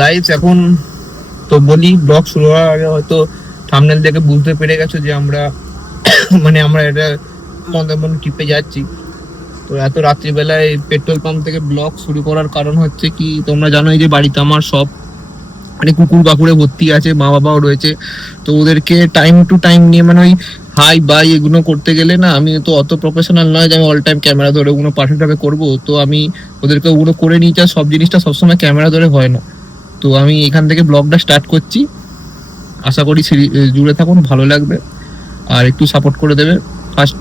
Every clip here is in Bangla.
গাইস এখন তো বলি, ব্লগ শুরু হওয়ার আগে হয়তো থাম্বনেল দেখে বুঝতে পেরে গেছো যে আমরা আমরা এটা মন্দারমণ ট্রিপে যাচ্ছি। তো এত রাত্রিবেলায় পেট্রোল পাম্প থেকে ব্লগ শুরু করার কারণ হচ্ছে কি, তোমরা জানোই যে বাড়িতে আমার সব কুকুর বাকুরে ভর্তি আছে, মা বাবাও রয়েছে। তো ওদেরকে টাইম টু টাইম নিয়ে ওই হাই বাই এগুলো করতে গেলে না, আমি তো অত প্রফেশনাল নয় যে আমি অল টাইম ক্যামেরা ধরে ওগুলো পাঠাটাকে করবো। তো আমি ওদেরকে ওগুলো করে নিয়েছি, আর সব জিনিসটা সবসময় ক্যামেরা ধরে হয় না। তো আমি এখান থেকে ব্লগটা স্টার্ট করছি, আশা করি জুড়ে থাকুন, ভালো লাগবে। আর একটু সাপোর্ট করে দেবে। ফার্স্ট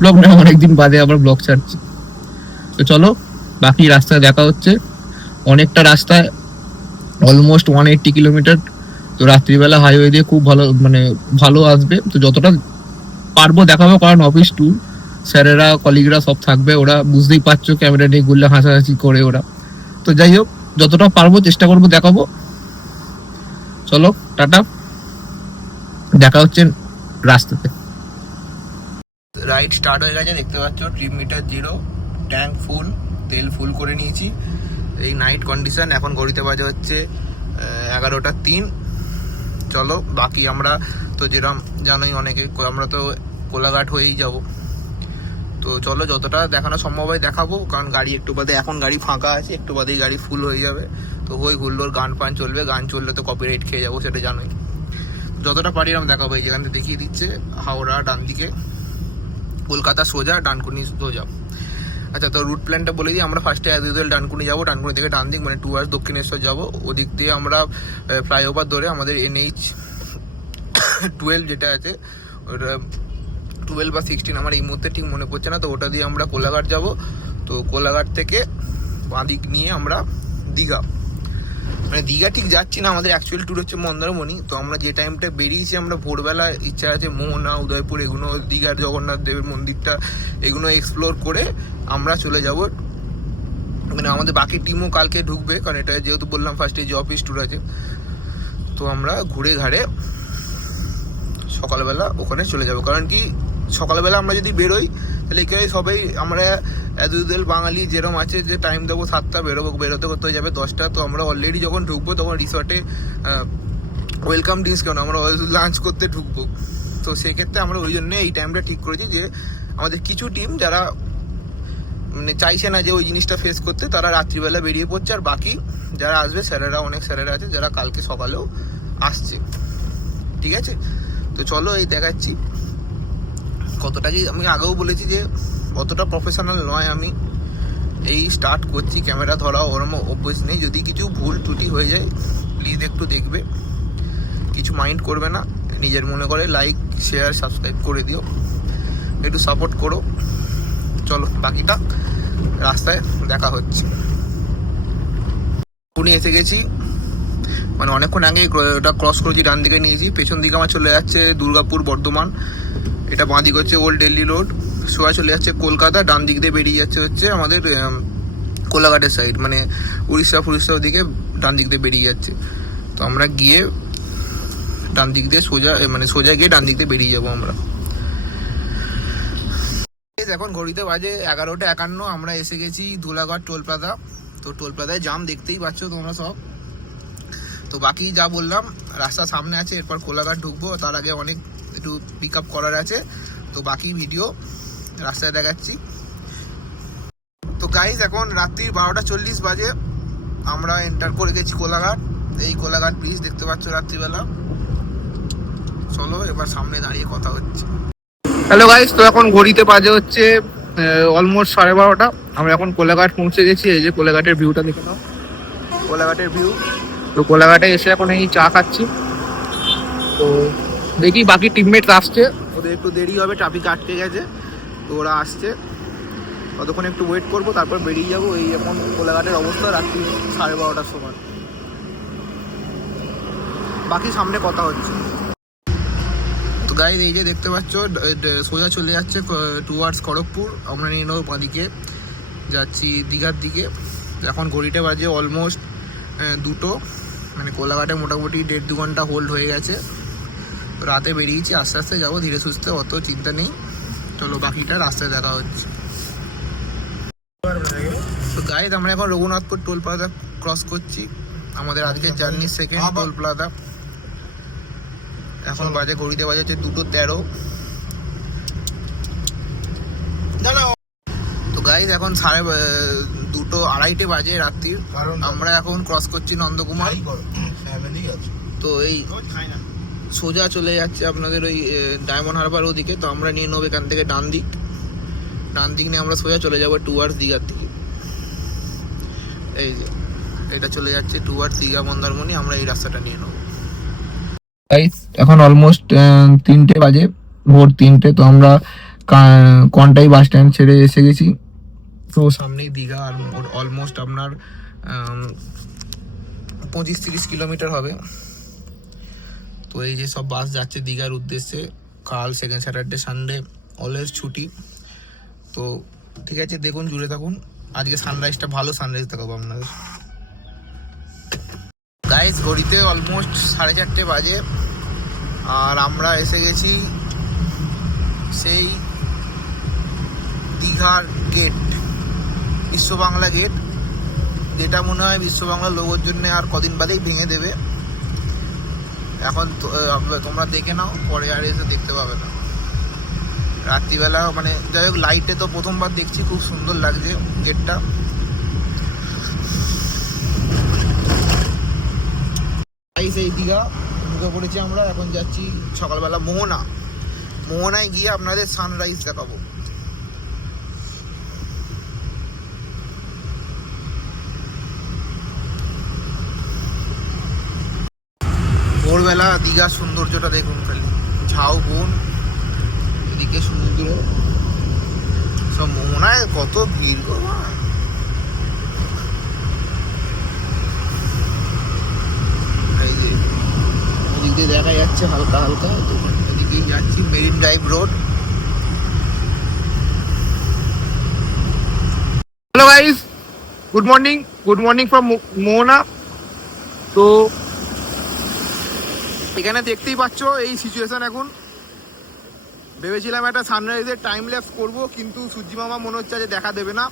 ব্লগ না, অনেকদিন বাদে আবার ব্লগ ছাড়ছি। তো চলো, বাকি রাস্তায় দেখা হচ্ছে। অনেকটা রাস্তায়, অলমোস্ট 180 কিলোমিটার। তো রাত্রিবেলা হাইওয়ে দিয়ে খুব ভালো আসবে। তো যতটা পারবো দেখাবো, কারণ অফিস ট্যুর, স্যারেরা কলিগরা সব থাকবে। ওরা বুঝতেই পারছো ক্যামেরা নিয়ে ঘুরলে হাসাহাসি করে ওরা। তো যাই হোক, যতটা পারবো চেষ্টা করবো দেখাবো। চলো টাটা, দেখা হচ্ছে রাস্তাতে। রাইড স্টার্ট হয়ে গেছে, দেখতে পাচ্ছ ট্রিপ মিটার 0, ট্যাঙ্ক ফুল, তেল ফুল করে নিয়েছি। এই নাইট কন্ডিশন, এখন ঘড়িতে বাজে হচ্ছে 11টা 3। চলো বাকি আমরা তো যেরকম জানোই অনেকে, আমরা তো কোলাঘাট হয়েই যাব। তো চলো যতটা দেখানো সম্ভব হয় দেখাবো, কারণ গাড়ি একটু বাদে, এখন গাড়ি ফাঁকা আছে, একটু বাদেই গাড়ি ফুল হয়ে যাবে। তো হই হুল্লোর গান ফান চলবে, গান চললে তো কপিরাইট খেয়ে যাবো, সেটা জানোই। যতটা পারি আমি দেখাবো। এই যেখান থেকে দেখিয়ে দিচ্ছে হাওড়া ডান দিকে, কলকাতা সোজা, ডানকুনি সোজা। আচ্ছা, তো রুট প্ল্যানটা বলে দিই। আমরা ফার্স্টে অ্যাজ ইউজুয়াল ডানকুনি যাবো, ডানকুনি থেকে ডান দিক টুয়ার্স দক্ষিণেশ্বর যাবো। ওদিক দিয়ে আমরা ফ্লাইওভার ধরে আমাদের NH 12 যেটা আছে, ওটা 12 বা 16 আমার এই মুহূর্তে ঠিক মনে পড়ছে না। তো ওটা দিয়ে আমরা কোলাঘাট যাব। তো কোলাঘাট থেকে বাঁ দিক নিয়ে আমরা দীঘা, দীঘা ঠিক যাচ্ছি না, আমাদের অ্যাকচুয়াল ট্যুর হচ্ছে মন্দারমণি। তো আমরা যে টাইমটা বেরিয়েছি, আমরা ভোরবেলা ইচ্ছা আছে মোহনা, উদয়পুর, এগুলো দীঘার জগন্নাথ দেবের মন্দিরটা, এগুলো এক্সপ্লোর করে আমরা চলে যাব। আমাদের বাকি টিমও কালকে ঢুকবে, কারণ এটা যেহেতু বললাম ফার্স্টে যে অফিস ট্যুর আছে। তো আমরা ঘুরে ঘাড়ে সকালবেলা ওখানে চলে যাব। কারণ কি, সকালবেলা আমরা যদি বেরোই তাহলে এখানে সবাই আমরা অ্যাজ ইউজুয়াল বাঙালি যেরকম আছে, যে টাইম দেবো 7টা, বেরোতে করতে হয়ে যাবে 10টা। তো আমরা অলরেডি যখন ঢুকবো তখন রিসর্টে ওয়েলকাম ড্রিঙ্কস, কেন আমরা লাঞ্চ করতে ঢুকবো। তো সেক্ষেত্রে আমরা ওই জন্য এই টাইমটা ঠিক করেছি, যে আমাদের কিছু টিম যারা চাইছে না যে ওই জিনিসটা ফেস করতে, তারা রাত্রিবেলা বেরিয়ে পড়ছে। আর বাকি যারা আসবে, অনেক স্যারেরা আছে যারা কালকে সকালেও আসছে, ঠিক আছে। তো চলো এই দেখাচ্ছি কতটা কি, আমি আগেও বলেছি যে অতটা প্রফেশনাল নয় আমি, এই স্টার্ট করছি। ক্যামেরা ধরা ওরম অভ্যেস নেই। যদি কিছু ভুল ত্রুটি হয়ে যায় প্লিজ একটু দেখবে, কিছু মাইন্ড করবে না। নিজের মনে করে লাইক শেয়ার সাবস্ক্রাইব করে দিও, একটু সাপোর্ট করো। চলো বাকিটা রাস্তায় দেখা হচ্ছে। উনি এসে গেছি, অনেকক্ষণ আগে ওটা ক্রস করেছি, ডান দিকে নিয়েছি। পেছন দিকে আমার চলে যাচ্ছে দুর্গাপুর, বর্ধমান। এটা বাঁ দিক হচ্ছে ওল্ড দিল্লি রোড, সোজা চলে যাচ্ছে কলকাতা। ডান দিক দিয়ে বেরিয়ে যাচ্ছে হচ্ছে আমাদের কোলাঘাটের সাইড, উড়িষ্যা ওদিকে ডান দিক দিয়ে বেরিয়ে যাচ্ছে। তো আমরা গিয়ে ডান দিক দিয়ে সোজা গিয়ে ডান দিক দিয়ে বেরিয়ে যাবো আমরা। এখন ঘড়িতে বাজে 11টা 51। আমরা এসে গেছি ধুলাঘাট টোল প্লাজা। তো টোল প্লাজায় জাম দেখতেই পাচ্ছ তোমরা সব। তো বাকি যা বললাম রাস্তার সামনে আছে, এরপর কোলাঘাট ঢুকবো, তার আগে অনেক একটু পিক আপ করার আছে। তো বাকি ভিডিও রাস্তায় দেখাচ্ছি। তো গাইজ এখন রাত্রি 12টা 40 বাজে, আমরা এন্টার করে গেছি কোলাঘাট। এই কোলাঘাট ব্রিজ দেখতে পাচ্ছ রাত্রিবেলা। চলো এবার সামনে দাঁড়িয়ে কথা হচ্ছে। হ্যালো গাইজ, তো এখন ঘড়িতে বাজে হচ্ছে অলমোস্ট 12:30। আমরা এখন কোলাঘাট পৌঁছে গেছি। এই যে কোলাঘাটের ভিউটা দেখে নাও, কোলাঘাটের ভিউ। তো কোলাঘাটে এসে এখন এই চা খাচ্ছি। তো দেখি বাকি টিমমেটস আসছে, ওদের একটু দেরি হবে, ট্রাফিক আটকে গেছে। তো ওরা আসছে, ততক্ষণ একটু ওয়েট করবো, তারপর বেরিয়ে যাবো। এই এখন কোলাঘাটের অবস্থা রাত্রি 12:30টার সময়। বাকি সামনে কথা হচ্ছে। তো গাইজ এই যে দেখতে পাচ্ছ সোজা চলে যাচ্ছে টুয়ার্ডস খড়গপুর। আমরা নিয়ে নেবো বাঁদিকে, যাচ্ছি দীঘার দিকে। এখন ঘড়িটা বাজে অলমোস্ট 2টো, কোলাঘাটে মোটামুটি 1.5-2 ঘন্টা হোল্ড হয়ে গেছে। রাতে বেরিয়েছি, আস্তে আস্তে যাবো, ধীরে সুস্থে, অত চিন্তা নেই। চলো বাকিটা রাস্তায় দেখা হচ্ছে। তো গাইজ আমরা এখন রঘুনাথপুর টোল প্লাজা ক্রস করছি আমাদের আজকের জার্নি সেকেন্ড টোল প্লাজা। এখন বাজে ঘড়িতে বাজে হচ্ছে 2:13। তো গাইজ এখন 2:30 বাজে রাত্রির। আমরা এখন ক্রস করছি নন্দকুমার। তো এই সোজা চলে যাচ্ছে আপনাদের ওই ডায়মন্ড হারবার ওদিকে। তো আমরা নিয়ে নেবো এখান থেকে ডান দিক নিয়ে আমরা সোজা চলে যাবো টুয়ার্ডস দীঘার দিকে। এই যে এটা চলে যাচ্ছে টুয়ার্ডস দীঘা মন্দারমণি, আমরা এই রাস্তাটা নিয়ে নেবো। এখন অলমোস্ট 3টে বাজে, ভোর 3টে। তো আমরা কন্টাই বাস স্ট্যান্ড ছেড়ে এসে গেছি। তো সামনেই দীঘা, আর অলমোস্ট আপনার 25-30 কিলোমিটার হবে। তো এই যে সব বাস যাচ্ছে দীঘার উদ্দেশ্যে। কাল সেকেন্ড স্যাটারডে সানডে অলওয়েজ ছুটি। তো ঠিক আছে, দেখুন জুড়ে থাকুন। আজকে সানরাইজটা ভালো সানরাইজ দেখাবো আপনাদের। গাইজ ঘড়িতে অলমোস্ট 4:30 বাজে, আর আমরা এসে গেছি সেই দীঘার গেট, বিশ্ব বাংলা গেট, যেটা মনে হয় বিশ্ব বাংলা লোগোর জন্য আর কদিন বাদেই ভেঙে দেবে। এখন তোমরা দেখে নাও, পরে আর এসে দেখতে পাবে না। রাত্রিবেলা মানে যাই হোক, লাইটে তো প্রথমবার দেখছি, খুব সুন্দর লাগছে গেটটা। এই দীঘা ঢুকে পড়েছি আমরা। এখন যাচ্ছি সকালবেলা মোহনায় গিয়ে আপনাদের সানরাইজ দেখাবো। ভোরবেলা দীঘার সৌন্দর্যটা দেখুন, খালি ঝাউবন, এদিকে সমুদ্র, সব মোহনায় কত ভিড় গো। এদিক দিয়ে দেখা যাচ্ছে হালকা হালকা। এদিকেই যাচ্ছি Marine Drive road. Hello guys, good morning from Mohana. তো এখানে দেখতেই পাচ্ছ এই সিচুয়েশন। এখন ভেবেছিলাম একটা সানরাইজের টাইম ল্যাপস করবো, কিন্তু সূর্যি মামা মনে হচ্ছে যে দেখা দেবে না।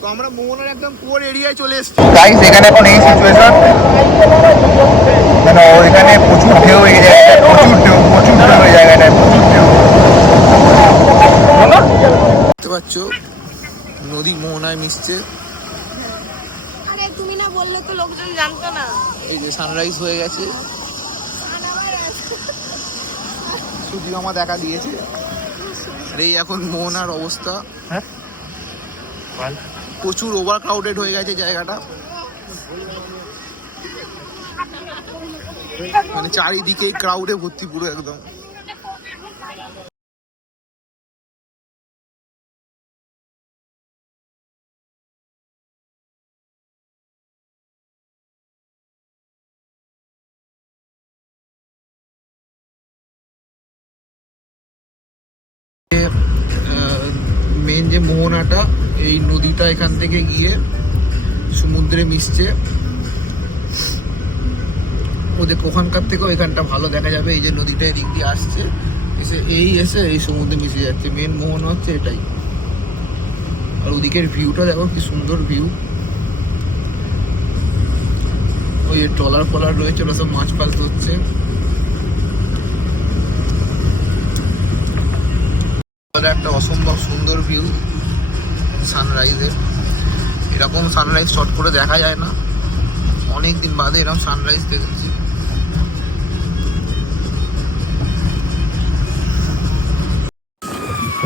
তো আমরা মোহনার একদম পুরো এরিয়ায় চলে এসেছি গাইস। এখানে এখন এই সিচুয়েশন, এখানে প্রচুর ঢেউ, এই জায়গাটায় প্রচুর ঢেউ এই জায়গাটায় প্রচুর ঢেউ দেখতে পাচ্ছ। নদী মোহনায় মিশছে। আরে তুমি না বললে তো লোকজন জানতো না। এই যে সানরাইজ হয়ে গেছে, সূর্যি মামা দেখা দিয়েছে। আর এই এখন মোহনার অবস্থা, প্রচুর ওভার ক্রাউডেড হয়ে গেছে জায়গাটা। মানে চারিদিকেই ক্রাউডে ভর্তি পুরো একদম। মেন যে মোহনাটা, এই নদীটা এখান থেকে গিয়ে সমুদ্রে মিশছে। ওদের ওখানকার থেকেও এখানটা ভালো দেখা যাবে। এই যে নদীটা এদিক দিয়ে আসছে, এসে এই সমুদ্রে মিশে যাচ্ছে। মেন মোহনা হচ্ছে এটাই। আর ওদিকের ভিউটা দেখো, কি সুন্দর ভিউ। ওই ট্রলার ফলার রয়েছে, ওরা সব মাছ ফাছ ধরছে। একটা অসম্ভব সুন্দর ভিউ সানরাইজের। এরকম সানরাইজ শর্ট করে দেখা যায় না, অনেকদিন বাদে এরকম সানরাইজ দেখেছি।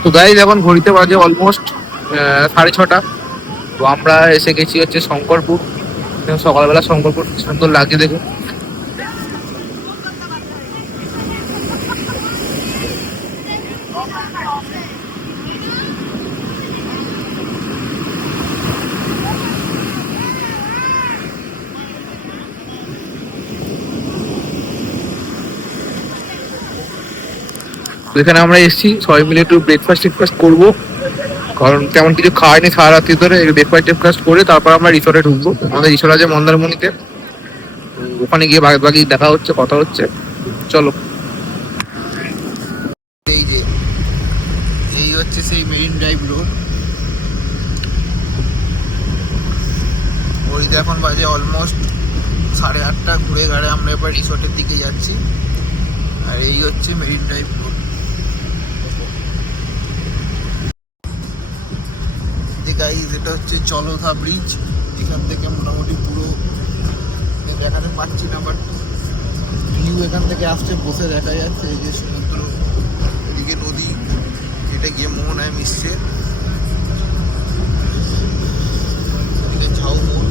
তো গাইজ এখন ঘড়িতে বাজে অলমোস্ট 6:30। তো আমরা এসে গেছি হচ্ছে শঙ্করপুর। সকালবেলা শঙ্করপুর সুন্দর লাগছে দেখুন। এখানে আমরা এসেছি সবাই মিলে একটু ব্রেকফাস্ট করবো, কারণ তেমন কিছু খাওয়াইনি সারা রাত্রি ধরে। ব্রেকফাস্ট করে তারপর আমরা রিসোর্টে ঢুকবো। আমাদের রিসোর্ট আছে মন্দারমণিতে, ওখানে গিয়ে বাকি দেখা হচ্ছে, কথা হচ্ছে। চলো। এই হচ্ছে সেই মেরিন ড্রাইভ রোড। ঘড়িতে এখন বাজে অলমোস্ট 8:30, ঘুরে ঘাড়ে আমরা এবার রিসোর্টের দিকে যাচ্ছি। আর এই হচ্ছে মেরিন ড্রাইভ রোড। গাইস এটা হচ্ছে চলথা ব্রিজ। এখান থেকে মোটামুটি পুরো দেখাতে পাচ্ছি না, বাট ভিউ এখান থেকে আসছে, বসে দেখা যাচ্ছে এই যে সমুদ্র, এদিকে নদী, এটা গিয়ে মোহনায় মিশছে, এদিকে ঝাউবন।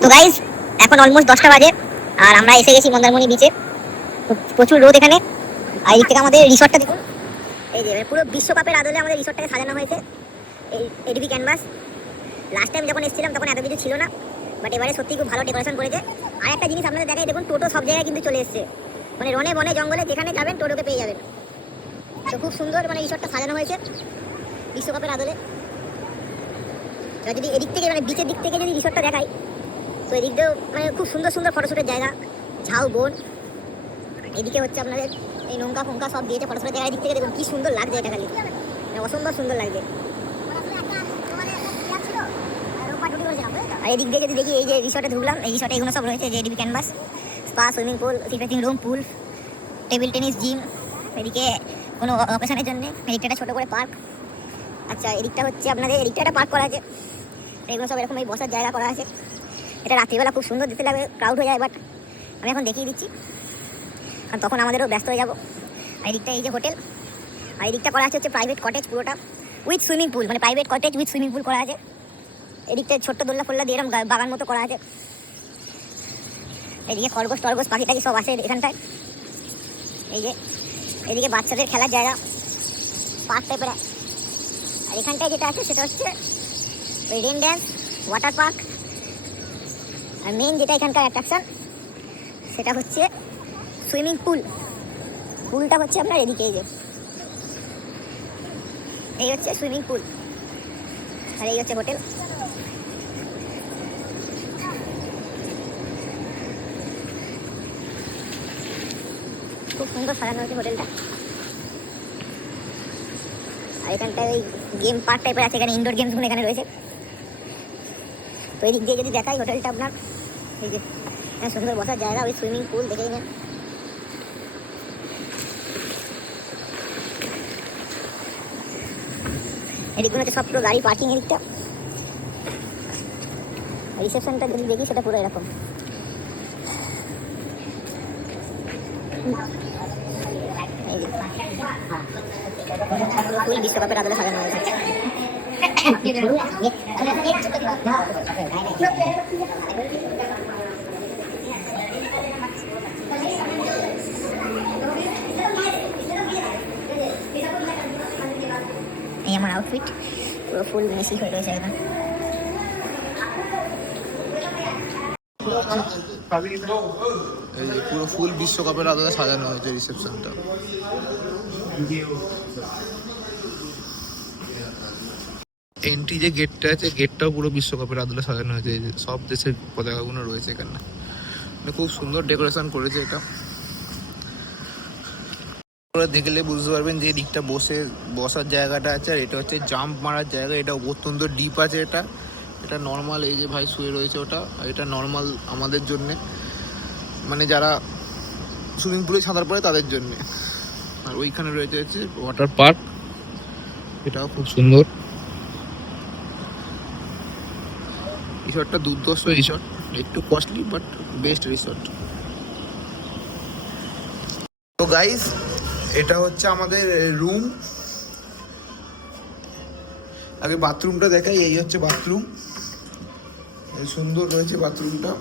তো গাইজ এখন অলমোস্ট 10টা বাজে আর আমরা এসে গেছি মন্দারমণি বিচে। প্রচুর রোদ এখানে। আর এই থেকে আমাদের রিসর্টটা দেখুন, এই যে পুরো বিশ্বকাপের আদলে আমাদের রিসর্টটাকে সাজানো হয়েছে। এই এডিবি ক্যানভাস। লাস্ট টাইম যখন এসেছিলাম তখন এত কিছু ছিল না, বাট এবারে সত্যি খুব ভালো ডেকোরেশন করেছে। আর একটা জিনিস আপনাদের দেখাই, দেখুন টোটো সব জায়গায় কিন্তু চলে এসছে, মানে রনে বনে জঙ্গলে যেখানে যাবেন টোটোকে পেয়ে যাবেন। তো খুব সুন্দর মানে রিসর্টটা সাজানো হয়েছে বিশ্বকাপের আদলে। যদি এদিক থেকে মানে বিচের দিক থেকে যদি রিসর্টটা দেখাই, তো এদিক দিয়েও মানে খুব সুন্দর সুন্দর ফটোশ্যুটের জায়গা, ঝাউবন। এদিকে হচ্ছে আপনাদের এই নৌকা ফোঙ্কা সব দিয়েছে ফটোশ্যুটের জায়গায়। দিক থেকে দেখুন কি সুন্দর লাগছে, এটা খালি মানে অসম্ভব সুন্দর লাগছে। আর এদিক দিয়ে যদি দেখি, এই যে রিসর্টে ঢুকলাম, এই রিসর্টে এগুলো সব রয়েছে, যে এডিবি ক্যানভাস, স্পা, সুইমিং পুল, সিক্রেটিং room, pool, table tennis, gym. এদিকে কোনো অকেশনের জন্য এদিকটা একটা ছোটো করে পার্ক। আচ্ছা এদিকটা হচ্ছে আপনাদের, এদিকটা একটা পার্ক করা আছে, এগুলো সব এরকম এই বসার জায়গা করা আছে। এটা রাত্রিবেলা খুব সুন্দর দেখতে লাগে, ক্রাউড হয়ে যায়, বাট আমি এখন দেখিয়ে দিচ্ছি কারণ তখন আমাদেরও ব্যস্ত হয়ে যাবো। আর এদিকটা এই যে হোটেল, আর এদিকটা করা আছে হচ্ছে প্রাইভেট কটেজ, পুরোটা উইথ সুইমিং পুল, মানে private cottage with swimming pool করা আছে। এদিকটা ছোট্ট দোল্লা ফোল্লা দিয়ে এরকম বাগান মতো করা আছে। এদিকে খরগোশ টরগোশ পাখি টাকি সব আছে এখানটায়। এই যে এদিকে বাচ্চাদের খেলার জায়গা, পার্ক টাইপের। আর এখানটায় যেটা আছে সেটা হচ্ছে ওই রেন ড্যান্স, ওয়াটার পার্ক। আর মেন যেটা এখানকার অ্যাট্রাকশন সেটা হচ্ছে সুইমিং পুল। পুলটা হচ্ছে আপনার এদিকে, এই যে এই হচ্ছে সুইমিং পুল, আর এই হচ্ছে হোটেল। খুব সুন্দর সাজানো হয়েছে হোটেলটা। আর এখানটায় ওই গেম পার্ক টাইপের আছে, এখানে ইনডোর গেমসগুলো এখানে রয়েছে। তো এই দিক দিয়ে যদি দেখাই হোটেলটা আপনার, এই যে সুন্দর বসার জায়গা, ওই সুইমিং পুল দেখেই নেন। এদিকগুলো হচ্ছে সব পুরো গাড়ি পার্কিং এদিকটা। রিসেপশনটা যদি দেখি সেটা পুরো এরকম। ফুল বিশ্বকাপের আদলে সাজানো হয়েছে। এই আমার আউটফিট পুরো ফুল মেসি হয়ে রয়েছে একদম। এই যে পুরো ফুল বিশ্বকাপের আদলে সাজানো হয়েছে রিসেপশনটা। এন্ট্রি যে গেটটা আছে, গেটটাও পুরো বিশ্বকাপের আদলে সাজানো হয়েছে। এই যে সব দেশের পতাকাগুলো রয়েছে এখানে, মানে খুব সুন্দর ডেকোরেশন করেছে এটা। দেখলে বুঝতে পারবেন যে দিকটা বসার জায়গাটা আছে, আর এটা হচ্ছে জাম্প মারার জায়গা। এটা অত্যন্ত ডিপ আছে। এটা নর্মাল, এই যে ভাই শুয়ে রয়েছে ওটা, আর এটা নর্মাল আমাদের জন্যে, মানে যারা সুইমিং পুলে সাঁতার পড়ে তাদের জন্যে। আর ওইখানে রয়েছে হচ্ছে ওয়াটার পার্ক, এটাও খুব সুন্দর। রিসর্টটা দুর্ধর্ষ রিসর্ট, একটু কস্টলি বাট বেস্ট রিসর্ট। তো গাইস এটা হচ্ছে আমাদের রুম। আগে বাথরুমটা দেখাই। এই হচ্ছে বাথরুম, সুন্দর রয়েছে বাথরুমটা।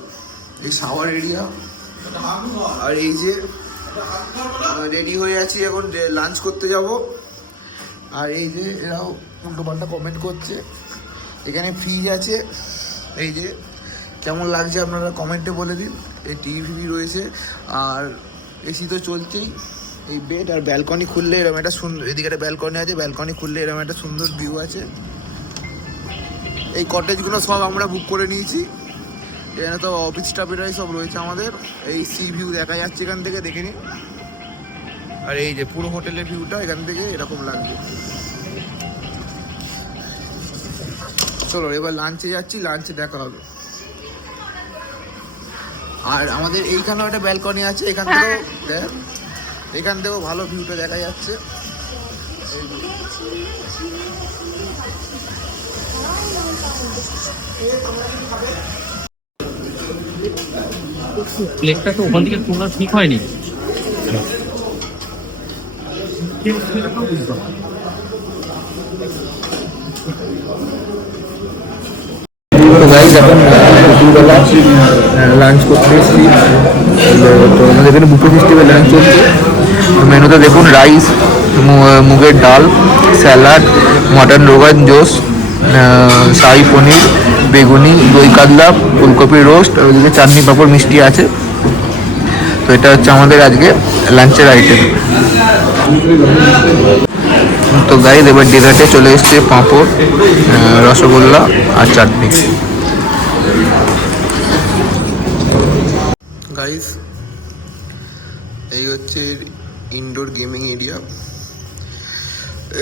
এই শাওয়ার এরিয়া, আর এই যে রেডি হয়ে আছি এখন লাঞ্চ করতে যাব। আর এই যে এরাও উল্টো পাল্টা কমেন্ট করছে। এখানে ফ্রিজ আছে, এই যে কেমন লাগছে আপনারা কমেন্টে বলে দিন। এই টিভি রয়েছে, আর এসি তো চলছেই। এই বেড আর ব্যালকনি খুললে এরকম একটা সুন্দর, এদিকে একটা ব্যালকনি আছে, ব্যালকনি খুললে এরকম একটা সুন্দর ভিউ আছে। এই কটেজগুলো সব আমরা বুক করে নিয়েছি। এখানে তো অফিস স্টাফেরাই সব রয়েছে আমাদের। এই সি ভিউ দেখা যাচ্ছে এখান থেকে, দেখে নিন। আর এই যে পুরো হোটেলের ভিউটা এখান থেকে এরকম লাগবে। চলো এবার লাঞ্চে যাচ্ছি, লাঞ্চে দেখা হবে। আর আমাদের এইখানেও একটা ব্যালকনি আছে, এখান থেকেও ভালো ভিউটা দেখা যাচ্ছে। প্লেটটা তো ওখান থেকে তোলা ঠিক হয়নি। তো গাইস এখন দুপুরবেলা লাঞ্চ করতে এসেছি। তো আমাদের এখানে বুফে সিস্টেমে লাঞ্চ চলছে। মেনুতে দেখুন রাইস, মুগের ডাল, স্যালাড, মটন রোগান জোস, শাহি পনির, বেগুনি, দই কাতলা, ফুলকপির রোস্ট, ওইদিকে চাটনি পাঁপড় মিষ্টি আছে। তো এটা হচ্ছে আমাদের আজকে লাঞ্চের আইটেম। তো গাইস এবার ডেজার্টে চলে এসছে পাঁপড়, রসগোল্লা আর চাটনি। গাইস এই হচ্ছে ইনডোর গেমিং এরিয়া।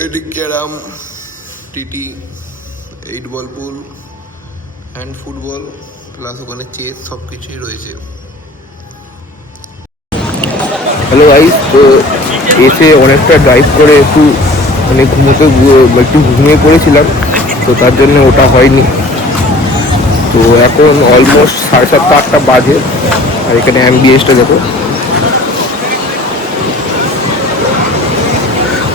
এদিকে ক্যারাম, টিটি, 8 বল পুল, হ্যান্ড ফুটবল, প্লাস ওখানে চেস সব কিছুই রয়েছে। হ্যালো গাইস, তো এসে অনেকটা ড্রাইভ করে একটু মানে একটু ঘুমিয়ে পড়েছিলাম, তো তার জন্য ওটা হয়নি। তো এখন অলমোস্ট 7:30-8টা বাজে। আর এখানে অ্যাম্বিয়েন্সটা দেখো,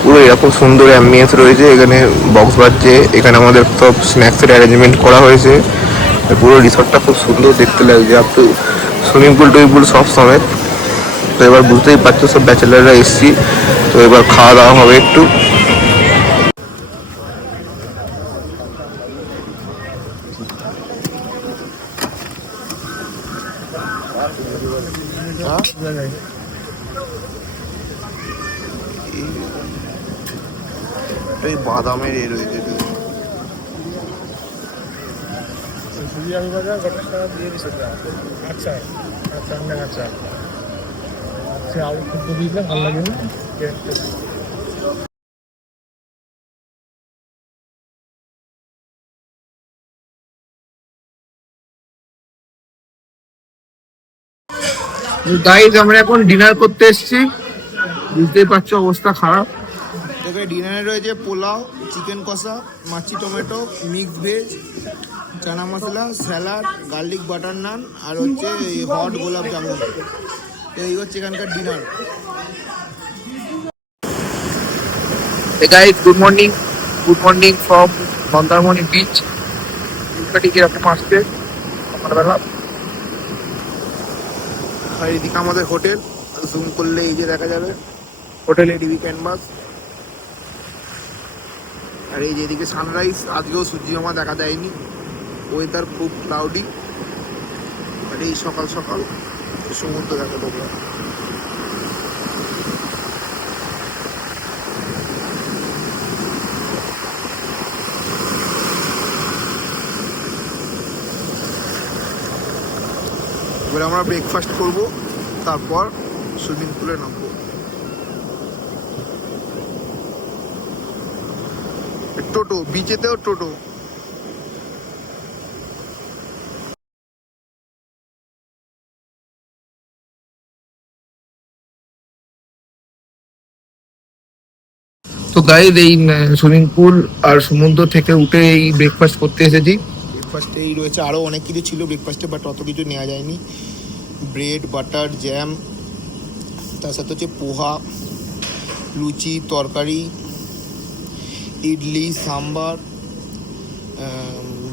পুরো এরকম সুন্দর অ্যাম্বিয়েন্স রয়েছে। এখানে বক্স বাজছে, এখানে আমাদের সব স্ন্যাক্সের অ্যারেঞ্জমেন্ট করা হয়েছে। পুরো রিসর্টটা খুব সুন্দর দেখতে লাগছে, আপ টু সুইমিং পুল সব সমেত। তো এবার বুঝতেই পারছো সব ব্যাচেলাররা এসছি, তো এবার খাওয়া দাওয়া হবে একটু। বাদামের এ রয়েছে, আচ্ছা আচ্ছা আচ্ছা আচ্ছা আলু খুব দিলে ভালো লাগে না। গাইস আমরা এখন ডিনার করতে এসেছি, বুঝতেই পারছো অবস্থা খারাপ। তবে ডিনারে রয়েছে পোলাও, চিকেন কষা, মাছি tomato, mix veg, chana masala, salad, garlic butter নান আর হচ্ছে হট গোলাপ জামুন। এই হচ্ছে এখানকার dinner. Guys good morning from Mandarmani beach. ঠিক এরকম আসছে সকালবেলা। আর এদিকে আমাদের হোটেল, জুম করলে এই যে দেখা যাবে হোটেল এডিবি ক্যানভাস। আর এই যে এদিকে সানরাইজ, আজকেও সূর্য মামা দেখা দেয়নি, ওয়েদার খুব ক্লাউডি। আর এই সকাল সকাল সমুদ্র দেখা তোমরা। এবার আমরা ব্রেকফাস্ট করব, তারপর সুইমিং পুলে নামবো। টোটো, বিচেতেও টোটো। তো গাইজ এই সুইমিং পুল আর সমুদ্র থেকে উঠে এই ব্রেকফাস্ট করতে এসেছি। ব্রেকফাস্টে এই রয়েছে, আরও অনেক কিছু ছিল ব্রেকফাস্টে, বাট অত কিছু নেওয়া যায়নি। ব্রেড, বাটার, জ্যাম, তার সাথে হচ্ছে পোহা, লুচি, তরকারি, ইডলি, সাম্বার,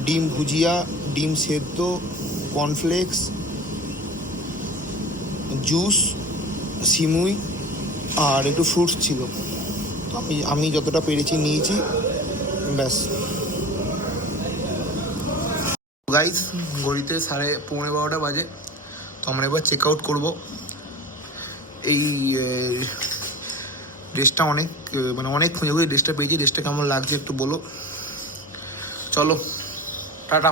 ডিম ভুজিয়া, ডিম সেদ্ধ, কর্নফ্লেক্স, জুস, সিমুই আর একটু ফ্রুটস ছিল। তো আমি যতটা পেরেছি নিয়েছি, ব্যাস। গাইস ঘড়িতে 11:30 বাজে। তো আমরা এবার চেক আউট করবো। এই ড্রেসটা অনেক খুঁজে ড্রেসটা পেয়েছি। ড্রেসটা কেমন লাগছে একটু বলো। চলো টাটা,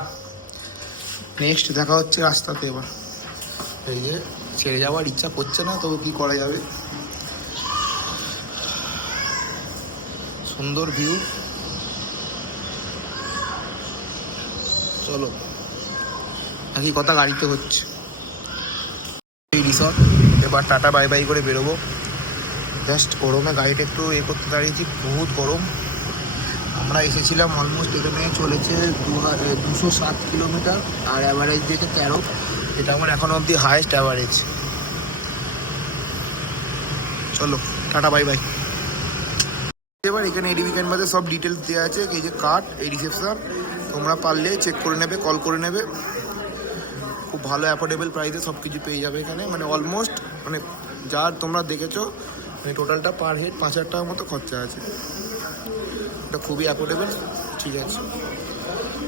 নেক্সট দেখা হচ্ছে রাস্তাতে। এবার এই যে ছেড়ে যাওয়ার ইচ্ছা করছে না, তবে কি করা যাবে। সুন্দর ভিউ। চলো একই কথা গাড়িতে হচ্ছে। এই রিসর্ট এবার টাটা বাই বাই করে বেরোবো। জাস্ট গরমে গাড়িটা একটু করতে দাঁড়িয়েছি, বহুত গরম। আমরা এসেছিলাম অলমোস্ট, এখানে চলেছে 207 কিলোমিটার আর অ্যাভারেজ দিয়েছে 13। এটা আমার এখনো অবধি হায়েস্ট অ্যাভারেজ। চলো টাটা বাই বাই। এবার এখানে এডিবি ক্যানভাসে সব ডিটেলস দেওয়া আছে। এই যে কার্ড, এই রিসেপশন, তোমরা পারলে চেক করে নেবে, কল করে নেবে। খুব ভালো অ্যাফোর্ডেবল প্রাইসে সব কিছু পেয়ে যাবে এখানে। মানে অলমোস্ট মানে যা তোমরা দেখেছো মানে টোটালটা পার হেড 5,000 টাকার মতো খরচা আছে। এটা খুবই অ্যাফোর্ডেবল। ঠিক আছে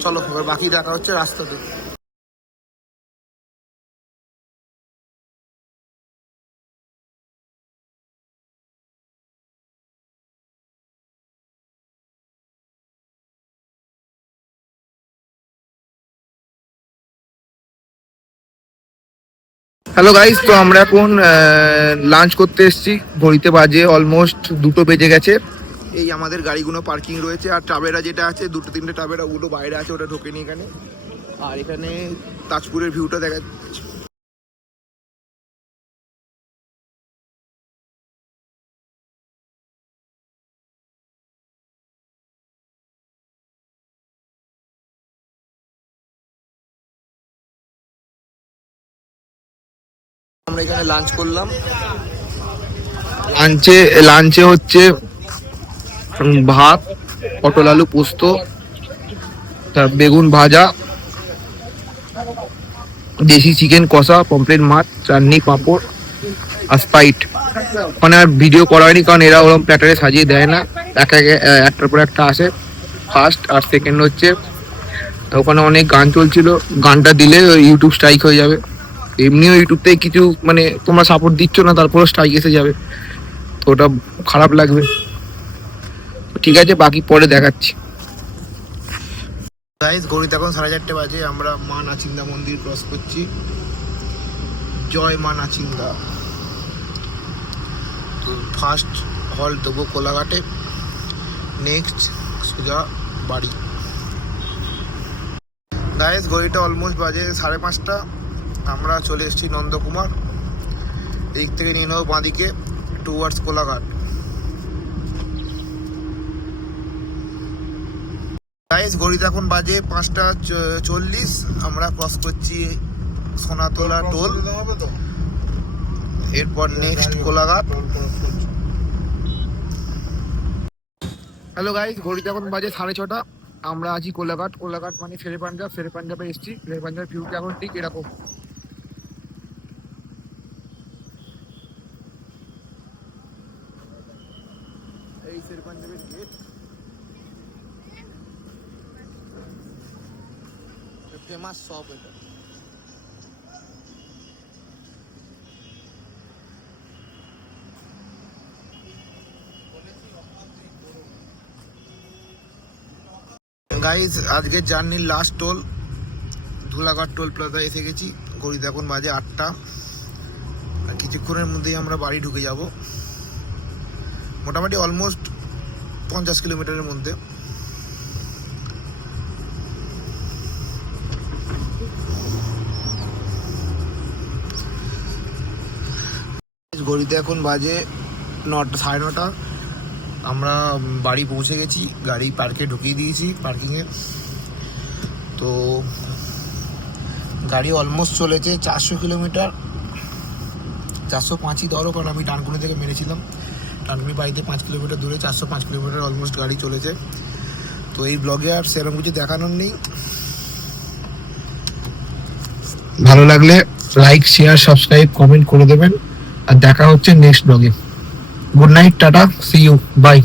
চলো এবার বাকি দেখা হচ্ছে রাস্তাতে। হ্যালো গাইস, তো আমরা এখন লাঞ্চ করতে এসেছি। ঘড়িতে বাজে অলমোস্ট 2টো বেজে গেছে। এই আমাদের গাড়িগুলো পার্কিং রয়েছে, আর টাবেরা যেটা আছে 2-3টে টাবেরা ওগুলো বাইরে আছে, ওটা ঢোকেনি এখানে। আর এখানে তাজপুরের ভিউটা দেখা যাচ্ছে। আমরা এখানে লাঞ্চ করলাম। লাঞ্চে হচ্ছে ভাত, পটল আলু পোস্ত, তার বেগুন ভাজা, দেশি চিকেন কষা, পমফ্রেট মাছ, চাটনি, পাঁপড় আর স্প্রাইট। ওখানে আর ভিডিও করা হয়নি কারণ এরা ওরকম প্ল্যাটারে সাজিয়ে দেয় না, একটার পর একটা আসে। ফার্স্ট আর সেকেন্ড হচ্ছে ওখানে অনেক গান চলছিল, গানটা দিলে ইউটিউব স্ট্রাইক হয়ে যাবে। এমনিও ইউটিউব থেকে কিছু মানে তোমরা সাপোর্ট দিচ্ছ না, তারপরও স্ট্রাইক এসে যাবে, তো ওটা খারাপ লাগবে। ঠিক আছে, বাকি পরে দেখাচ্ছি। গাইস ঘড়িতে এখন 4:30 বাজে। আমরা মা নাচিন্দা মন্দির ক্রস করছি। জয় মা নাচিন্দা। তো ফার্স্ট হল্ট দেবো কোলাঘাটে, নেক্সট সোজা বাড়ি। গাইস ঘড়িটা অলমোস্ট বাজে 5:30। আমরা চলে এসেছি নন্দকুমার। এদিক থেকে নিয়ে নেবো বাঁদিকে টুয়ার্ডস কোলাঘাট। গাইস ঘড়িতে এখন বাজে 5:40। আমরা ক্রস করছি সোনাতলা টোল, এরপর নেক্সট কোলাঘাট। হ্যালো গাইস, ঘড়িতে এখন বাজে 6:30। আমরা আছি কোলাঘাট। কোলাঘাট মানে শেরে পাঞ্জাব। শেরে পাঞ্জাবে এসেছি। শেরে পাঞ্জাবের ভিউটা এখন ঠিক এরকম। এই শেরে পাঞ্জাবের গেট, ফেমাস শপ এটা। গাইজ আজকের জার্নির লাস্ট টোল ধুলাঘাট টোল প্লাজা এসে গেছি। ঘড়িতে এখন বাজে 8টা। কিছুক্ষণের মধ্যেই আমরা বাড়ি ঢুকে যাব, মোটামুটি অলমোস্ট 50 কিলোমিটারের মধ্যে। ঘড়িতে এখন বাজে 9:30। আমরা বাড়ি পৌঁছে গেছি, গাড়ি পার্কে ঢুকিয়ে দিয়েছি পার্কিংয়ে। তো গাড়ি অলমোস্ট চলেছে 400 কিলোমিটার, 405ই ধরো, কারণ আমি ডানকুনি থেকে মেরেছিলাম। ডানকুনি বাড়িতে 5 কিলোমিটার দূরে, 405 কিলোমিটার অলমোস্ট গাড়ি চলেছে। তো এই ব্লগে আর সেরকম কিছু দেখানোর নেই। ভালো লাগলে লাইক, শেয়ার, সাবস্ক্রাইব, কমেন্ট করে দেবেন। আর দেখা হচ্ছে next blog. Good night, tata, see you, by.